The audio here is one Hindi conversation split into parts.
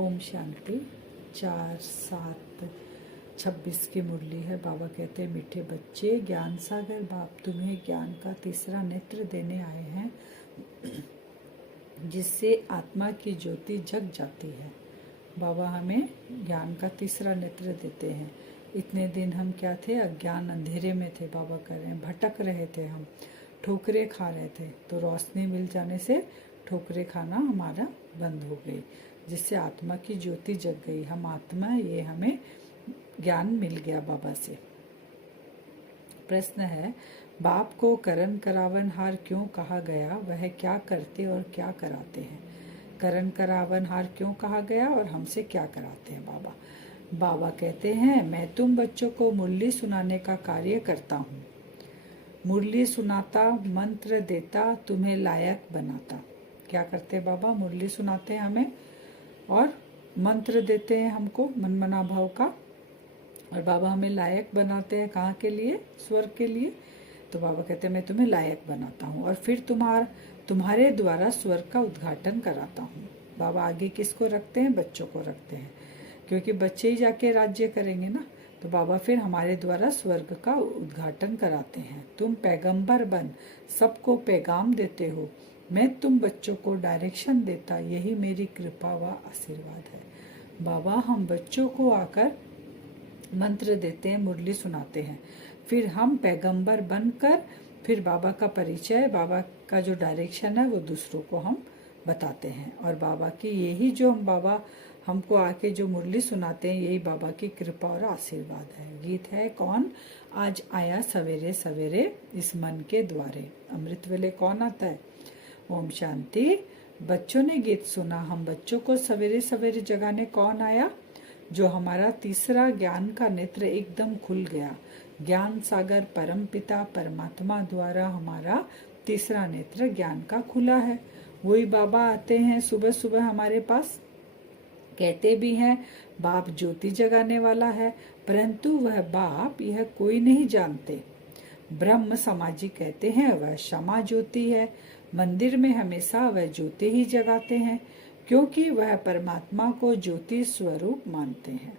ओम शांति। 4/7/26 की मुरली है। बाबा कहते हैं, मीठे बच्चे, ज्ञान सागर बाप तुम्हें ज्ञान का तीसरा नेत्र देने आए हैं, जिससे आत्मा की ज्योति जग जाती है। बाबा हमें ज्ञान का तीसरा नेत्र देते हैं। इतने दिन हम क्या थे? अज्ञान अंधेरे में थे। बाबा कह रहे हैं भटक रहे थे, हम ठोकरे खा रहे थे। तो रोशनी मिल जाने से ठोकरे खाना हमारा बंद हो गई, जिससे आत्मा की ज्योति जग गई। हम आत्मा, ये हमें ज्ञान मिल गया बाबा से। प्रश्न है, बाप को करण करावनहार क्यों कहा गया? वह क्या करते और क्या कराते हैं? करण करावनहार क्यों कहा गया और हमसे क्या कराते हैं बाबा? बाबा कहते हैं, मैं तुम बच्चों को मुरली सुनाने का कार्य करता हूँ। मुरली सुनाता, मंत्र देता, तुम्हें लायक बनाता। क्या करते हैं बाबा? मुरली सुनाते हैं हमें और मंत्र देते हैं हमको मनमना भाव का, और बाबा हमें लायक बनाते हैं। कहाँ के लिए? स्वर्ग के लिए। तो बाबा कहते हैं, मैं तुम्हें लायक बनाता हूँ और फिर तुम्हारे द्वारा स्वर्ग का उद्घाटन कराता हूँ। बाबा आगे किसको रखते हैं? बच्चों को रखते हैं, क्योंकि बच्चे ही जाके राज्य करेंगे ना। तो बाबा फिर हमारे द्वारा स्वर्ग का उद्घाटन कराते हैं। तुम पैगंबर बन सबको पैगाम देते हो, मैं तुम बच्चों को डायरेक्शन देता, यही मेरी कृपा व आशीर्वाद है। बाबा हम बच्चों को आकर मंत्र देते हैं, मुरली सुनाते हैं, फिर हम पैगंबर बनकर फिर बाबा का परिचय, बाबा का जो डायरेक्शन है वो दूसरों को हम बताते हैं। और बाबा की यही जो हम बाबा हमको आके जो मुरली सुनाते हैं, यही बाबा की कृपा और आशीर्वाद है। गीत है कौन? आज आया सवेरे सवेरे इस मन के द्वारे। अमृत वेले कौन आता है? ओम शांति। बच्चों ने गीत सुना, हम बच्चों को सवेरे सवेरे जगाने कौन आया? जो हमारा तीसरा ज्ञान का नेत्र एकदम खुल गया। ज्ञान सागर परम पिता परमात्मा द्वारा हमारा तीसरा नेत्र ज्ञान का खुला है। वही बाबा आते हैं सुबह सुबह हमारे पास, कहते भी हैं बाप ज्योति जगाने वाला है, परंतु वह बाप यह कोई नहीं जानते। ब्रह्म समाजी कहते हैं वह क्षमा ज्योति है। मंदिर में हमेशा वह ज्योति ही जगाते हैं, क्योंकि वह परमात्मा को ज्योति स्वरूप मानते हैं।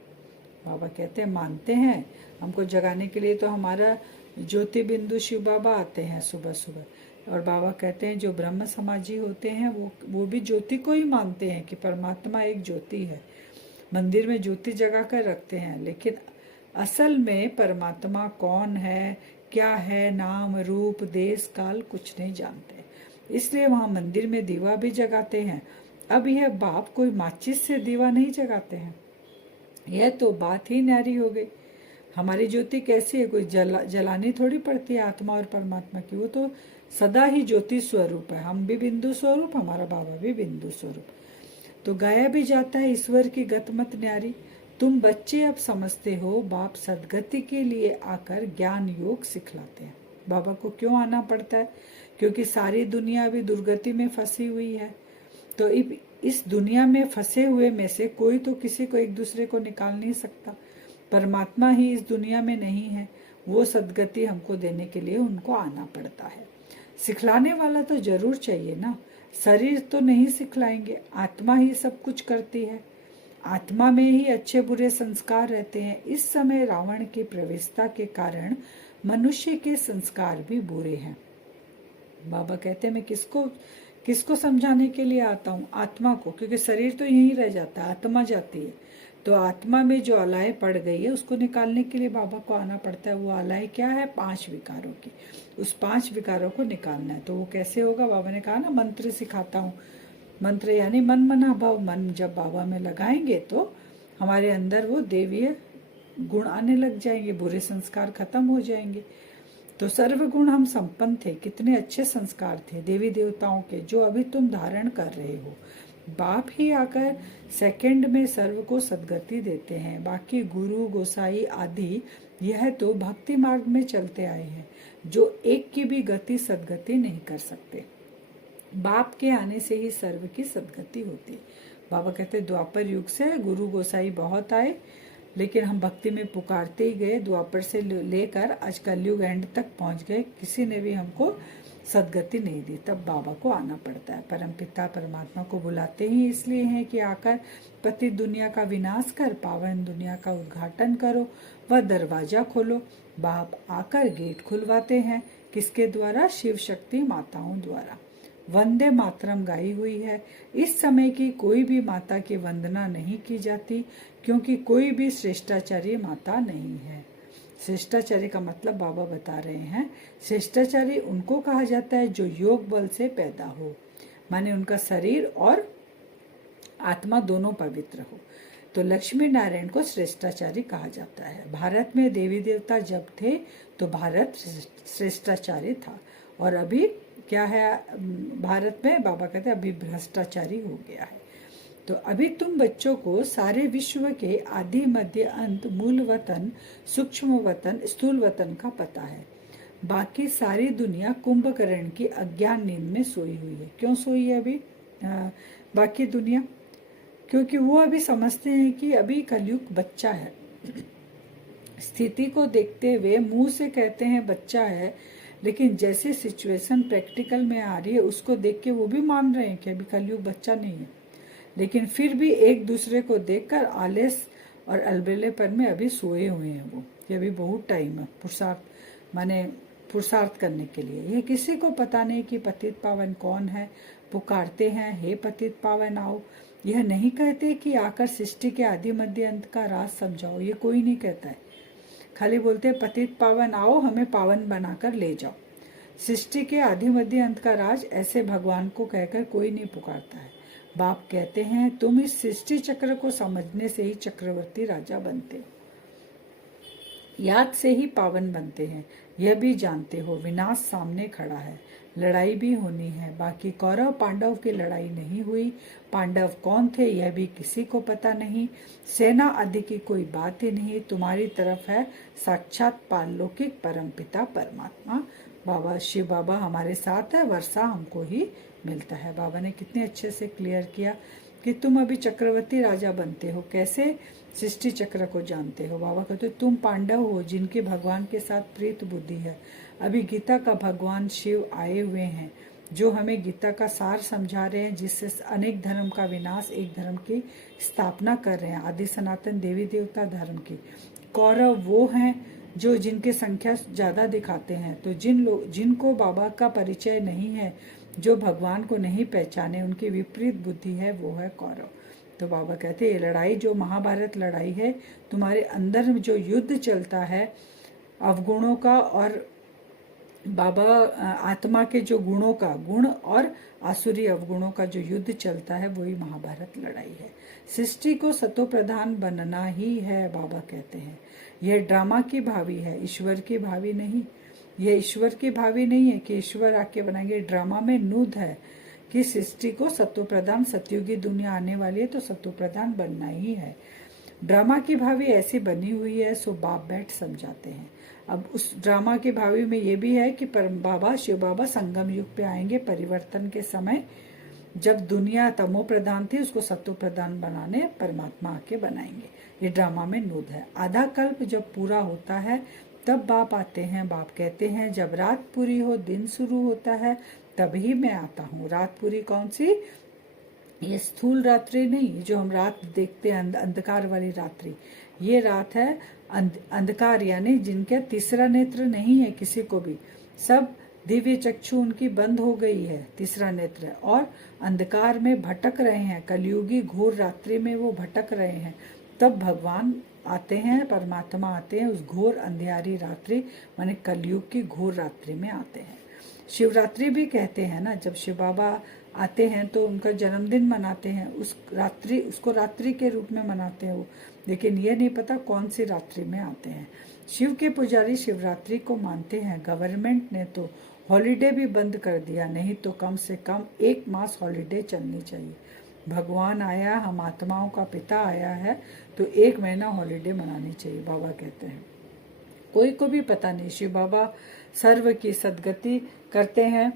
बाबा कहते हैं मानते हैं, हमको जगाने के लिए तो हमारा ज्योति बिंदु शिव बाबा आते हैं सुबह सुबह। और बाबा कहते हैं जो ब्रह्म समाजी होते हैं वो भी ज्योति को ही मानते हैं कि परमात्मा एक ज्योति है। मंदिर में ज्योति जगा कर रखते हैं, लेकिन असल में परमात्मा कौन है, क्या है, नाम रूप देश काल कुछ नहीं जानते, इसलिए वहाँ मंदिर में दीवा भी जगाते हैं। अब यह बाप कोई माचिस से दीवा नहीं जगाते हैं, यह तो बात ही न्यारी हो गई। हमारी ज्योति कैसी है? कोई जलानी थोड़ी पड़ती है आत्मा और परमात्मा की, वो तो सदा ही ज्योति स्वरूप है। हम भी बिंदु स्वरूप, हमारा बाबा भी बिंदु स्वरूप। तो गाया भी जाता है ईश्वर की गतमत न्यारी। तुम बच्चे अब समझते हो, बाप सदगति के लिए आकर ज्ञान योग सिखलाते हैं। बाबा को क्यों आना पड़ता है? क्योंकि सारी दुनिया अभी दुर्गति में फंसी हुई है। तो इस दुनिया में फंसे हुए में से कोई तो किसी को एक दूसरे को निकाल नहीं सकता। परमात्मा ही इस दुनिया में नहीं है, वो सदगति हमको देने के लिए उनको आना पड़ता है। सिखलाने वाला तो जरूर चाहिए ना। शरीर तो नहीं सिखलाएंगे, आत्मा ही सब कुछ करती है। आत्मा में ही अच्छे बुरे संस्कार रहते हैं। इस समय रावण की प्रवेशता के कारण मनुष्य के संस्कार भी बुरे हैं। बाबा कहते हैं मैं किसको समझाने के लिए आता हूँ? आत्मा को, क्योंकि शरीर तो यहीं रह जाता है, आत्मा जाती है। तो आत्मा में जो अलाय पड़ गई है उसको निकालने के लिए बाबा को आना पड़ता है। वो अलाय क्या है? 5 विकारों की। उस 5 विकारों को निकालना है। तो वो कैसे होगा? बाबा ने कहा ना मंत्र सिखाता हूँ। मंत्र यानी मन मना भाव। मन जब बाबा में लगाएंगे तो हमारे अंदर वो देवीय गुण आने लग जाएंगे, बुरे संस्कार खत्म हो जाएंगे। तो सर्वगुण हम संपन्न थे, कितने अच्छे संस्कार थे देवी देवताओं के, जो अभी तुम धारण कर रहे हो। बाप ही आकर सेकंड में सर्व को सदगति देते हैं। बाकी गुरु गोसाई आदि यह तो भक्ति मार्ग में चलते आए हैं, जो एक की भी गति सदगति नहीं कर सकते। बाप के आने से ही सर्व की सदगति होती है। बाबा कहते द्वापर युग से गुरु गोसाई बहुत आए, लेकिन हम भक्ति में पुकारते ही गए। द्वापर से लेकर आज कलयुग एंड तक पहुंच गए, किसी ने भी हमको सदगति नहीं दी, तब बाबा को आना पड़ता है। परमपिता परमात्मा को बुलाते ही इसलिए हैं कि आकर पतित दुनिया का विनाश कर पावन दुनिया का उद्घाटन करो, वह दरवाजा खोलो। बाप आकर गेट खुलवाते हैं, किसके द्वारा? शिव शक्ति माताओं द्वारा। वंदे मातरम गाई हुई है। इस समय की कोई भी माता की वंदना नहीं की जाती, क्योंकि कोई भी श्रेष्ठाचारी माता नहीं है। श्रेष्ठाचारी का मतलब बाबा बता रहे हैं, श्रेष्ठाचारी उनको कहा जाता है जो योग बल से पैदा हो, माने उनका शरीर और आत्मा दोनों पवित्र हो। तो लक्ष्मी नारायण को श्रेष्ठाचारी कहा जाता है। भारत में देवी देवता जब थे तो भारत श्रेष्ठाचारी था, और अभी क्या है भारत में? बाबा कहते हैं अभी भ्रष्टाचारी हो गया है। तो अभी तुम बच्चों को सारे विश्व के आदि मध्य अंत, मूल वतन, सूक्ष्म वतन, स्थूल वतन का पता है। बाकी सारी दुनिया कुंभकर्ण की अज्ञान नींद में सोई हुई है। क्यों सोई है अभी बाकी दुनिया? क्योंकि वो अभी समझते हैं कि अभी कलयुग बच्चा है। स्थिति को देखते हुए मुंह से कहते हैं बच्चा है, लेकिन जैसे सिचुएशन प्रैक्टिकल में आ रही है उसको देख के वो भी मान रहे हैं कि अभी कलयुग बच्चा नहीं है। लेकिन फिर भी एक दूसरे को देखकर आलस और अलबेलेपन में अभी सोए हुए हैं वो, कि अभी बहुत टाइम है पुरुषार्थ करने के लिए। ये किसी को पता नहीं कि पतित पावन कौन है। पुकारते हैं हे पतित पावन आओ। यह नहीं कहते कि आकर सृष्टि के आदि मध्य अंत का राज समझाओ, ये कोई नहीं कहता है। खाली बोलते हैं पतित पावन आओ, हमें पावन बनाकर ले जाओ। सृष्टि के आदि मध्य अंत का राज ऐसे भगवान को कहकर कोई नहीं पुकारता है। बाप कहते हैं तुम इस सृष्टि चक्र को समझने से ही चक्रवर्ती राजा बनते हो, याद से ही पावन बनते हैं। यह भी जानते हो विनाश सामने खड़ा है, लड़ाई भी होनी है। बाकी कौरव पांडव की लड़ाई नहीं हुई। पांडव कौन थे यह भी किसी को पता नहीं। सेना आदि की कोई बात ही नहीं। तुम्हारी तरफ है साक्षात पारलौकिक परमपिता परमात्मा। बाबा शिव बाबा हमारे साथ है, वर्षा हमको ही मिलता है। बाबा ने कितने अच्छे से क्लियर किया कि तुम अभी चक्रवर्ती राजा बनते हो, कैसे? सृष्टि चक्र को जानते हो। बाबा कहते हो तुम पांडव हो जिनके भगवान के साथ प्रीत बुद्धि है। अभी गीता का भगवान शिव आए हुए हैं, जो हमें गीता का सार समझा रहे हैं, जिससे अनेक धर्म का विनाश, एक धर्म की स्थापना कर रहे हैं, आदि सनातन देवी देवता धर्म की। कौरव वो हैं जो जिनकी संख्या ज्यादा दिखाते हैं। तो जिनको बाबा का परिचय नहीं है, जो भगवान को नहीं पहचाने, उनकी विपरीत बुद्धि है, वो है कौरव। तो बाबा कहते हैं ये लड़ाई जो महाभारत लड़ाई है, तुम्हारे अंदर में जो युद्ध चलता है अवगुणों का और बाबा आत्मा के जो गुणों का, गुण और आसुरी अवगुणों का जो युद्ध चलता है, वही महाभारत लड़ाई है। सृष्टि को सतो प्रधान बनना ही है, बाबा कहते हैं। यह ड्रामा की भावी है, ईश्वर की भावी नहीं। यह ईश्वर की भावी नहीं है कि ईश्वर आके बनाएंगे। ड्रामा में नूद है कि सृष्टि को सत्व प्रधान, सतयुगी दुनिया आने वाली है तो सत्व प्रधान बनना ही है। ड्रामा की भावी ऐसी बनी हुई है, सो बाप बैठ समझाते हैं। अब उस ड्रामा की भावी में ये भी है कि बाबा शिव बाबा संगम युग पे आएंगे, परिवर्तन के समय, जब दुनिया तमो प्रधान थी उसको सत्व प्रधान बनाने परमात्मा आके बनाएंगे। ये ड्रामा में नूद है। आधा कल्प जब पूरा होता है तब बाप आते हैं। बाप कहते हैं जब रात पूरी हो दिन शुरू होता है तभी मैं आता हूँ। रात पूरी कौन सी? ये स्थूल रात्रि नहीं, जो हम रात देखते हैं अंधकार वाली रात्रि। ये रात है अंधकार, यानी जिनके तीसरा नेत्र नहीं है किसी को भी, सब दिव्य चक्षु उनकी बंद हो गई है, तीसरा नेत्र है, और अंधकार में भटक रहे हैं। कलयुगी घोर रात्रि में वो भटक रहे हैं। तब भगवान आते हैं, परमात्मा आते हैं उस घोर अंधियारी रात्रि, माने कलयुग की घोर रात्रि में आते हैं। शिवरात्रि भी कहते हैं ना, जब शिव बाबा आते हैं तो उनका जन्मदिन मनाते हैं, उस रात्रि, उसको रात्रि के रूप में मनाते हैं वो, लेकिन ये नहीं पता कौन सी रात्रि में आते हैं। शिव के पुजारी शिवरात्रि को मानते हैं। गवर्नमेंट ने तो हॉलीडे भी बंद कर दिया, नहीं तो कम से कम 1 मास हॉलीडे चलनी चाहिए। भगवान आया, हम आत्माओं का पिता आया है, तो 1 महीना हॉलीडे मनानी चाहिए, बाबा कहते हैं। कोई को भी पता नहीं, शिव बाबा सर्व की सदगति करते हैं।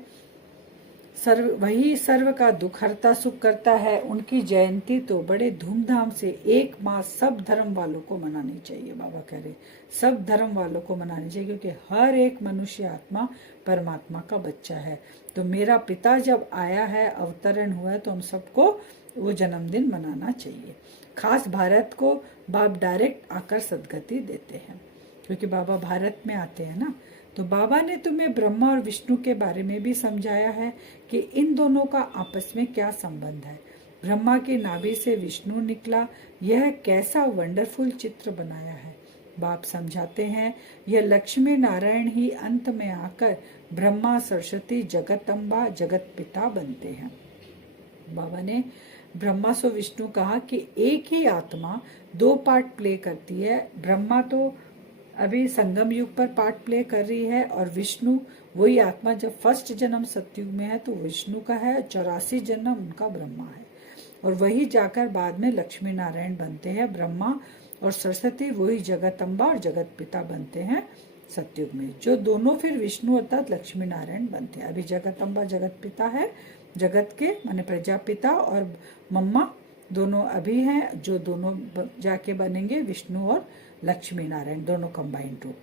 वही सर्व का दुख हरता सुख करता है। उनकी जयंती तो बड़े धूमधाम से 1 मास सब धर्म वालों को मनानी चाहिए। बाबा कह रहे सब धर्म वालों को मनानी चाहिए, क्योंकि हर एक मनुष्य आत्मा परमात्मा का बच्चा है। तो मेरा पिता जब आया है, अवतरण हुआ है, तो हम सबको वो जन्मदिन मनाना चाहिए। खास भारत को बाप डायरेक्ट आकर सदगति देते हैं, क्योंकि बाबा भारत में आते हैं ना। तो बाबा ने तुम्हें ब्रह्मा और विष्णु के बारे में भी समझाया है कि इन दोनों का आपस में क्या संबंध है। ब्रह्मा की नाभि से विष्णु निकला, यह कैसा वंडरफुल चित्र बनाया है। बाप समझाते हैं यह लक्ष्मी नारायण ही अंत में आकर ब्रह्मा सरस्वती जगतम्बा जगत पिता बनते हैं। बाबा ने ब्रह्मा सो विष्णु कहा कि एक ही आत्मा 2 पार्ट प्ले करती है। ब्रह्मा तो अभी संगम युग पर पार्ट प्ले कर रही है, और विष्णु वही आत्मा जब फर्स्ट जन्म सतयुग में है तो विष्णु का है, 84 जन्म उनका ब्रह्मा है, और वही जाकर बाद में लक्ष्मी नारायण बनते हैं। ब्रह्मा और सरस्वती वही जगतम्बा और जगत पिता बनते हैं सतयुग में, जो दोनों फिर विष्णु अर्थात लक्ष्मी नारायण बनते हैं। अभी जगतम्बा जगत पिता है, जगत के माने प्रजापिता, और मम्मा दोनों अभी हैं, जो दोनों जाके बनेंगे विष्णु और लक्ष्मी नारायण, दोनों कंबाइंड रूप।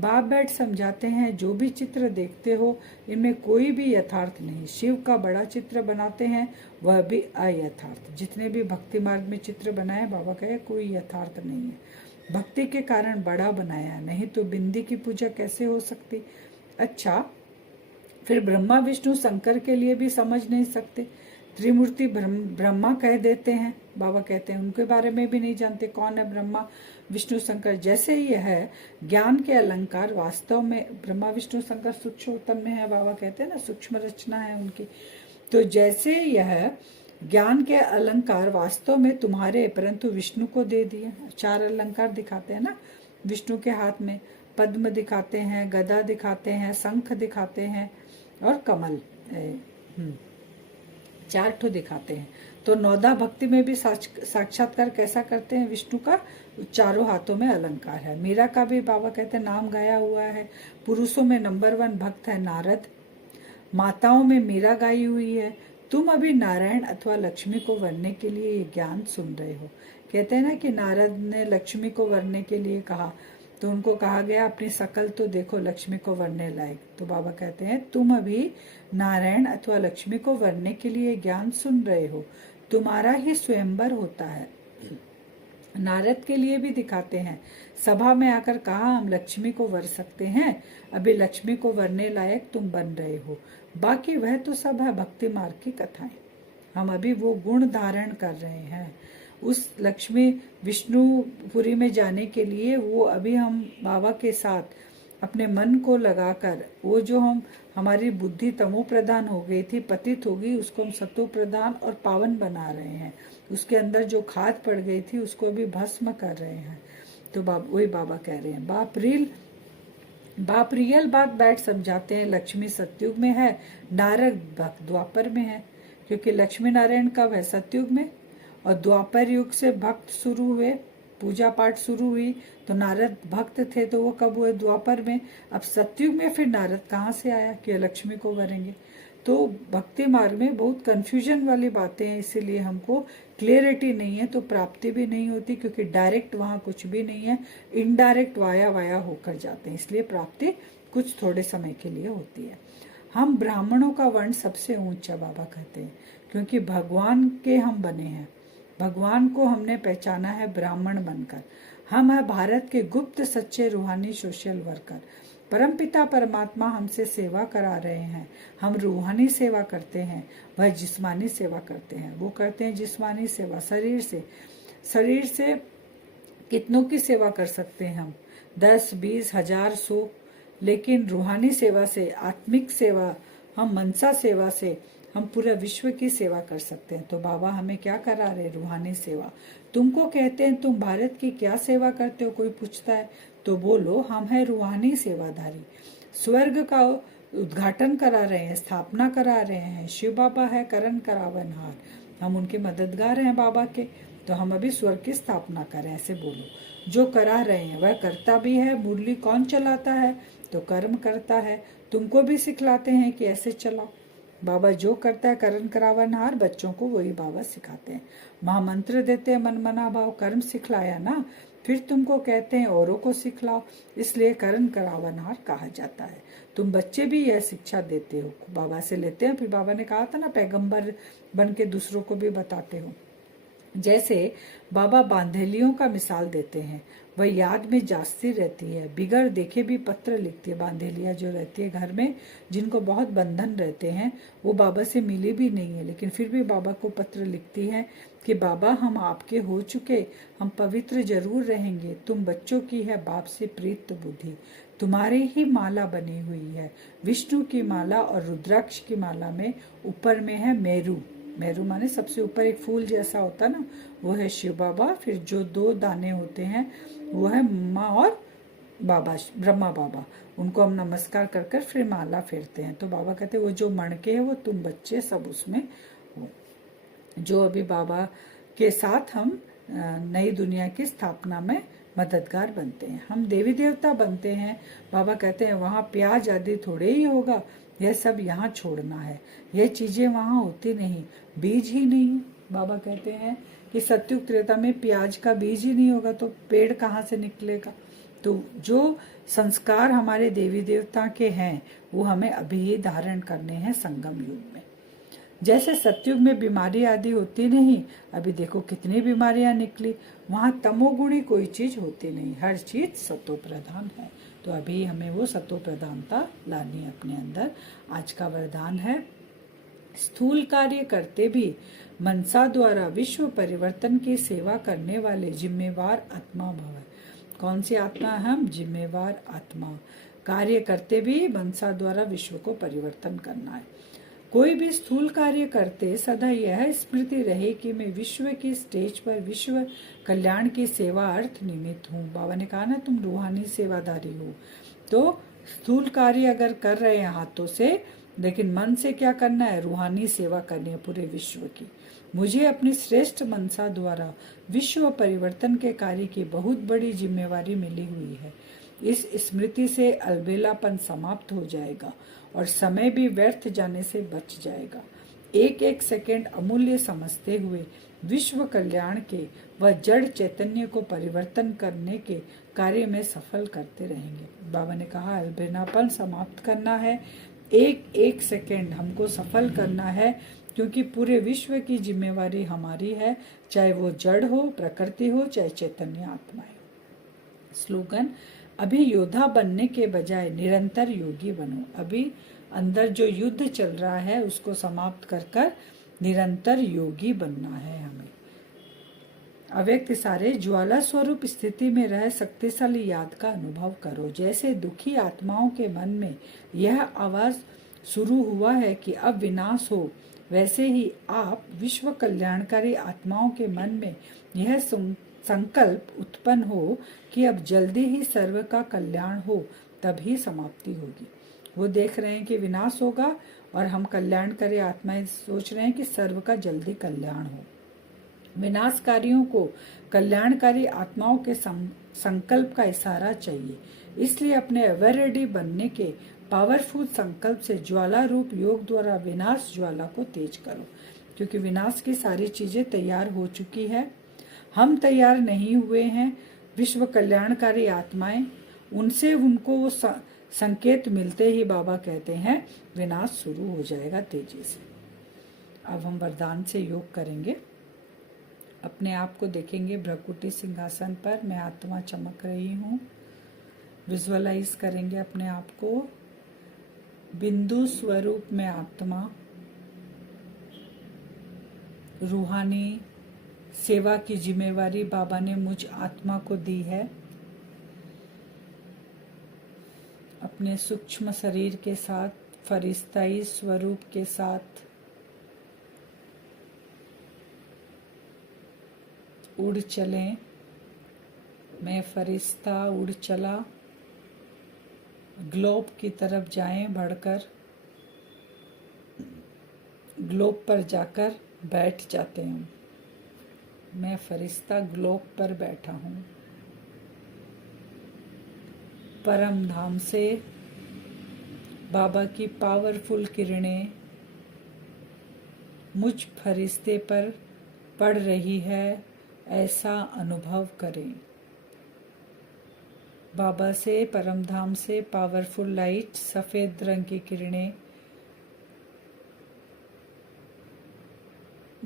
बाप बैठ समझाते हैं जो भी चित्र देखते हो इनमें कोई भी यथार्थ नहीं। शिव का बड़ा चित्र बनाते हैं वह भी अयथार्थ। जितने भी भक्ति मार्ग में चित्र बनाए बाबा कहे कोई यथार्थ नहीं है। भक्ति के कारण बड़ा बनाया, नहीं तो बिंदी की पूजा कैसे हो सकती। अच्छा, फिर ब्रह्मा विष्णु शंकर के लिए भी समझ नहीं सकते। त्रिमूर्ति ब्रह्मा कह देते हैं, बाबा कहते हैं उनके बारे में भी नहीं जानते कौन है ब्रह्मा विष्णु शंकर। जैसे ये है ज्ञान के अलंकार वास्तव में ब्रह्मा विष्णु शंकर सूक्ष्मतम में है, बाबा कहते हैं ना सूक्ष्म रचना है उनकी। तो जैसे यह ज्ञान के अलंकार वास्तव में तुम्हारे परंतु विष्णु को दे दिए। 4 अलंकार दिखाते हैं ना विष्णु के हाथ में, पद्म दिखाते हैं, गदा दिखाते हैं, शंख दिखाते हैं और कमल 4 ठो दिखाते हैं। तो नौदा भक्ति में भी साक्षात्कार कैसा करते हैं विष्णु का, चारों हाथों में अलंकार है। मीरा का भी बाबा कहते हैं नाम गाया हुआ है। पुरुषों में नंबर 1 भक्त है नारद, माताओं में मीरा गाई हुई है। तुम अभी नारायण अथवा लक्ष्मी को वरने के लिए ये ज्ञान सुन रहे हो। कहते हैं ना कि नारद ने लक्ष्मी को वरने के लिए कहा, तो उनको कहा गया अपनी शकल तो देखो लक्ष्मी को वरने लायक। तो बाबा कहते हैं तुम अभी नारायण अथवा लक्ष्मी को वरने के लिए ज्ञान सुन रहे हो, तुम्हारा ही स्वयंवर होता है। नारद के लिए भी दिखाते हैं, सभा में आकर कहा हम लक्ष्मी को वर सकते हैं, अभी लक्ष्मी को वरने लायक तुम बन रहे हो। बाकी वह तो सब है भक्ति मार्ग की कथाएं, हम अभी वो गुण धारण कर रहे हैं। उस लक्ष्मी विष्णुपुरी में जाने के लिए वो अभी हम बाबा के साथ अपने मन को लगाकर, वो जो हमारी बुद्धि तमो प्रधान हो गई थी, पतित हो गई, उसको हम सतो प्रधान और पावन बना रहे हैं। उसके अंदर जो खाद पड़ गई थी उसको भी भस्म कर रहे हैं। तो वही बाबा कह रहे हैं बाप रियल बात बैठ समझाते हैं। लक्ष्मी सतयुग में है, नारद भक्त द्वापर में है, क्योंकि लक्ष्मी नारायण कब है सतयुग में, और द्वापर युग से भक्त शुरू हुए, पूजा पाठ शुरू हुई, तो नारद भक्त थे तो वो कब हुए द्वापर में। अब सतयुग में फिर नारद कहाँ से आया कि लक्ष्मी को वरेंगे। तो भक्ति मार्ग में बहुत कंफ्यूजन वाली बातें हैं, इसीलिए हमको क्लियरिटी नहीं है तो प्राप्ति भी नहीं होती, क्योंकि डायरेक्ट वहाँ कुछ भी नहीं है, इनडायरेक्ट वाया होकर जाते हैं, इसलिए प्राप्ति कुछ थोड़े समय के लिए होती है। हम ब्राह्मणों का वर्ण सबसे ऊंचा बाबा कहते हैं, क्योंकि भगवान के हम बने हैं, भगवान को हमने पहचाना है ब्राह्मण बनकर। हम है भारत के गुप्त सच्चे रूहानी सोशल वर्कर। परमपिता परमात्मा हमसे सेवा करा रहे हैं, हम रूहानी सेवा करते हैं, वह जिस्मानी सेवा करते हैं। वो करते हैं जिस्मानी सेवा शरीर से कितनों की सेवा कर सकते हैं हम, 10, 20, 1000, 100, लेकिन रूहानी सेवा से, आत्मिक सेवा, हम मनसा सेवा से हम पूरा विश्व की सेवा कर सकते हैं। तो बाबा हमें क्या करा रहे, रूहानी सेवा। तुमको कहते हैं तुम भारत की क्या सेवा करते हो, कोई पूछता है तो बोलो हम है रूहानी सेवाधारी। स्वर्ग का उद्घाटन करा रहे हैं, स्थापना करा रहे हैं। शिव बाबा है करण करावनहार, हम उनके मददगार हैं बाबा के, तो हम अभी स्वर्ग की स्थापना करें, ऐसे बोलो। जो करा रहे हैं वह करता भी है। मुरली कौन चलाता है, तो कर्म करता है। तुमको भी सिखलाते हैं कि ऐसे चलाओ। बाबा जो करता है करण करावनहार, बच्चों को वही बाबा सिखाते हैं। महामंत्र देते हैं मन मना भाव, कर्म सिखलाया ना, फिर तुमको कहते हैं औरों को सिखलाओ, इसलिए करण करावनहार कहा जाता है। तुम बच्चे भी यह शिक्षा देते हो, बाबा से लेते हैं। फिर बाबा ने कहा था ना, पैगंबर बन के दूसरों को भी बताते हो। जैसे बाबा बांधेलियों का मिसाल देते हैं, वह याद में जाती रहती है, बिगर देखे भी पत्र लिखती है। बांधेलियाँ जो रहती है घर में, जिनको बहुत बंधन रहते हैं, वो बाबा से मिली भी नहीं है, लेकिन फिर भी बाबा को पत्र लिखती है कि बाबा हम आपके हो चुके, हम पवित्र जरूर रहेंगे, तुम बच्चों की है बाप से प्रीत बुद्धि, तुम्हारी ही माला बनी हुई है, विष्णु की माला और रुद्राक्ष की माला में ऊपर में है मेरू। मेरू माने सबसे ऊपर एक फूल जैसा होता ना, वो है शिव बाबा। फिर जो 2 दाने होते हैं वो है माँ और बाबा, ब्रह्मा बाबा। उनको हम नमस्कार कर कर फिर माला फेरते हैं। तो बाबा कहते हैं वो जो मणके है वो तुम बच्चे सब उसमें हो, जो अभी बाबा के साथ हम नई दुनिया की स्थापना में मददगार बनते हैं। हम देवी देवता बनते हैं। बाबा कहते हैं वहाँ प्याज आदि थोड़े ही होगा, यह सब यहाँ छोड़ना है, यह चीजें वहाँ होती नहीं, बीज ही नहीं। बाबा कहते हैं कि सत्युग त्रेता में प्याज का बीज ही नहीं होगा तो पेड़ कहाँ से निकलेगा। तो जो संस्कार हमारे देवी देवता के हैं वो हमें अभी ही धारण करने हैं संगम युग में। जैसे सतयुग में बीमारी आदि होती नहीं, अभी देखो कितनी बीमारियां निकली, वहां तमोगुणी कोई चीज होती नहीं, हर चीज सतो प्रधान है। तो अभी हमें वो सतो प्रधानता लानी है अपने अंदर। आज का वरदान है, स्थूल कार्य करते भी मनसा द्वारा विश्व परिवर्तन की सेवा करने वाले जिम्मेवार आत्मा भव। कौन सी आत्मा? हम जिम्मेवार आत्मा। कार्य करते भी मनसा द्वारा विश्व को परिवर्तन करना है। कोई भी स्थूल कार्य करते सदा यह स्मृति रहे कि मैं विश्व की स्टेज पर विश्व कल्याण की सेवा अर्थ निमित्त हूँ। बाबा ने कहा ना तुम रूहानी सेवादारी हो। तो स्थूल कार्य अगर कर रहे हैं हाथों से, लेकिन मन से क्या करना है? रूहानी सेवा करनी है पूरे विश्व की। मुझे अपनी श्रेष्ठ मनसा द्वारा विश्व परिवर्तन के कार्य की बहुत बड़ी जिम्मेवारी मिली हुई है। इस स्मृति से अलबेलापन समाप्त हो जाएगा और समय भी व्यर्थ जाने से बच जाएगा। एक एक सेकंड अमूल्य समझते हुए विश्व कल्याण के व जड़ चैतन्य को परिवर्तन करने के कार्य में सफल करते रहेंगे। बाबा ने कहा अलबेलापन समाप्त करना है, एक एक सेकंड हमको सफल करना है, क्योंकि पूरे विश्व की जिम्मेवारी हमारी है, चाहे वो जड़ हो, प्रकृति हो, चाहे चैतन्य आत्माएं। स्लोगन, अभी योद्धा बनने के बजाय निरंतर योगी बनो। अभी अंदर जो युद्ध चल रहा है उसको समाप्त कर कर निरंतर योगी बनना है हमें। अव्यक्त सारे ज्वाला स्वरूप स्थिति में रह शक्तिशाली याद का अनुभव करो। जैसे दुखी आत्माओं के मन में यह आवाज शुरू हुआ है कि अब विनाश हो, वैसे ही आप विश्व कल्याणकारी आत्माओं के मन में यह संकल्प उत्पन्न हो कि अब जल्दी ही सर्व का कल्याण हो, तभी समाप्ति होगी। वो देख रहे हैं कि विनाश होगा और हम कल्याणकारी आत्माएं सोच रहे हैं कि सर्व का जल्दी कल्याण हो। विनाशकारियों को कल्याणकारी आत्माओं के संकल्प का इशारा चाहिए। इसलिए अपने एवर रेडी बनने के पावरफुल संकल्प से ज्वाला रूप योग द्वारा विनाश ज्वाला को तेज करो, क्योंकि विनाश की सारी चीजें तैयार हो चुकी है, हम तैयार नहीं हुए हैं। विश्व कल्याणकारी आत्माएं, उनसे उनको वो संकेत मिलते ही बाबा कहते हैं विनाश शुरू हो जाएगा तेजी से। अब हम वरदान से योग करेंगे। अपने आप को देखेंगे भ्रकुटी सिंहासन पर, मैं आत्मा चमक रही हूँ। विजुअलाइज करेंगे अपने आप को बिंदु स्वरूप में आत्मा, रूहानी सेवा की जिम्मेवारी बाबा ने मुझ आत्मा को दी है। अपने सूक्ष्म शरीर के साथ, फरिश्ताई स्वरूप के साथ उड़ चलें। मैं फरिश्ता उड़ चला, ग्लोब की तरफ जाएं बढ़कर, ग्लोब पर जाकर बैठ जाते हैं। मैं फरिश्ता ग्लोब पर बैठा हूँ। परम धाम से बाबा की पावरफुल किरणें मुझ फरिश्ते पर पड़ रही है, ऐसा अनुभव करें। बाबा से, परमधाम से पावरफुल लाइट, सफ़ेद रंग की किरणें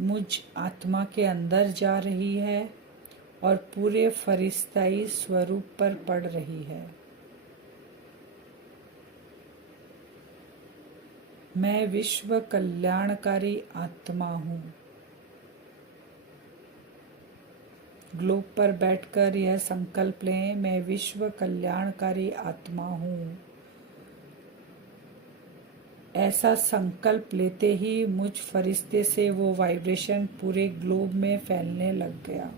मुझ आत्मा के अंदर जा रही है और पूरे फरिश्ताई स्वरूप पर पड़ रही है। मैं विश्व कल्याणकारी आत्मा हूँ। ग्लोब पर बैठकर यह संकल्प लें, मैं विश्व कल्याणकारी आत्मा हूँ। ऐसा संकल्प लेते ही मुझ फरिश्ते से वो वाइब्रेशन पूरे ग्लोब में फैलने लग गया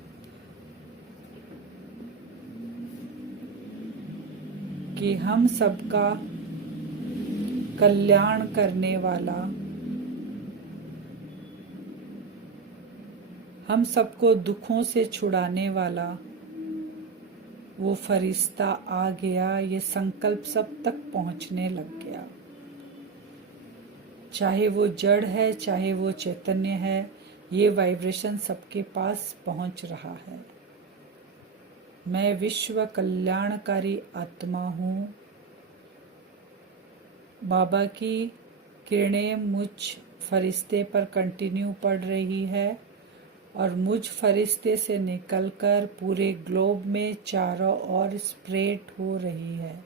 कि हम सबका कल्याण करने वाला, हम सबको दुखों से छुड़ाने वाला वो फरिश्ता आ गया। ये संकल्प सब तक पहुंचने लग गया। चाहे वो जड़ है, चाहे वो चैतन्य है, ये वाइब्रेशन सबके पास पहुंच रहा है। मैं विश्व कल्याणकारी आत्मा हूँ। बाबा की किरणें मुझ फरिश्ते पर कंटिन्यू पड़ रही है और मुझ फरिश्ते से निकलकर पूरे ग्लोब में चारों ओर स्प्रेड हो रही है।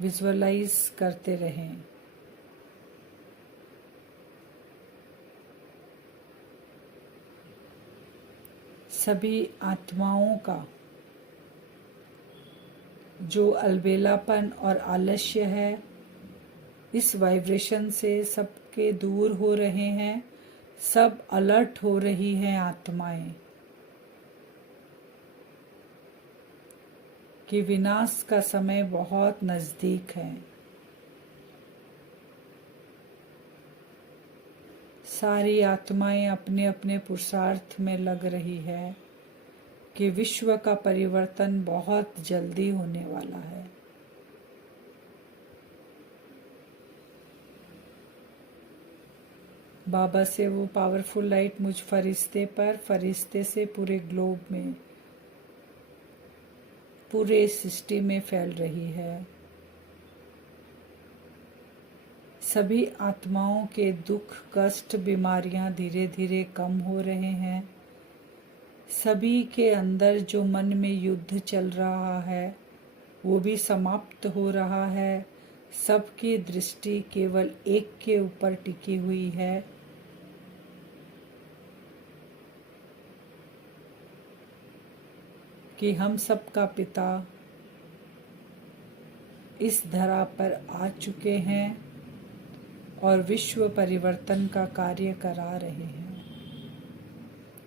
विजुअलाइज करते रहें। सभी आत्माओं का जो अलबेलापन और आलस्य है, इस वाइब्रेशन से सबके दूर हो रहे हैं। सब अलर्ट हो रही हैं आत्माएं कि विनाश का समय बहुत नजदीक है। सारी आत्माएं अपने अपने पुरुषार्थ में लग रही है कि विश्व का परिवर्तन बहुत जल्दी होने वाला है। बाबा से वो पावरफुल लाइट मुझ फरिश्ते पर, फरिश्ते से पूरे ग्लोब में, पूरे सृष्टि में फैल रही है। सभी आत्माओं के दुख, कष्ट, बीमारियां धीरे धीरे कम हो रहे हैं। सभी के अंदर जो मन में युद्ध चल रहा है वो भी समाप्त हो रहा है। सबकी दृष्टि केवल एक के ऊपर टिकी हुई है, कि हम सबका पिता इस धरा पर आ चुके हैं और विश्व परिवर्तन का कार्य करा रहे हैं।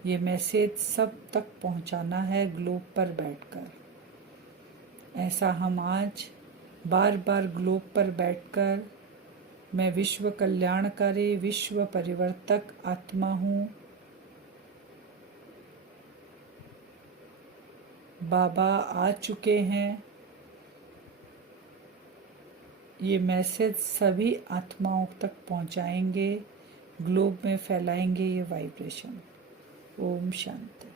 ये मैसेज सब तक पहुंचाना है ग्लोब पर बैठकर। ऐसा हम आज बार बार ग्लोब पर बैठकर, मैं विश्व कल्याणकारी, विश्व परिवर्तक आत्मा हूँ। बाबा आ चुके हैं। ये मैसेज सभी आत्माओं तक पहुंचाएंगे, ग्लोब में फैलाएंगे ये वाइब्रेशन। ओम शांति।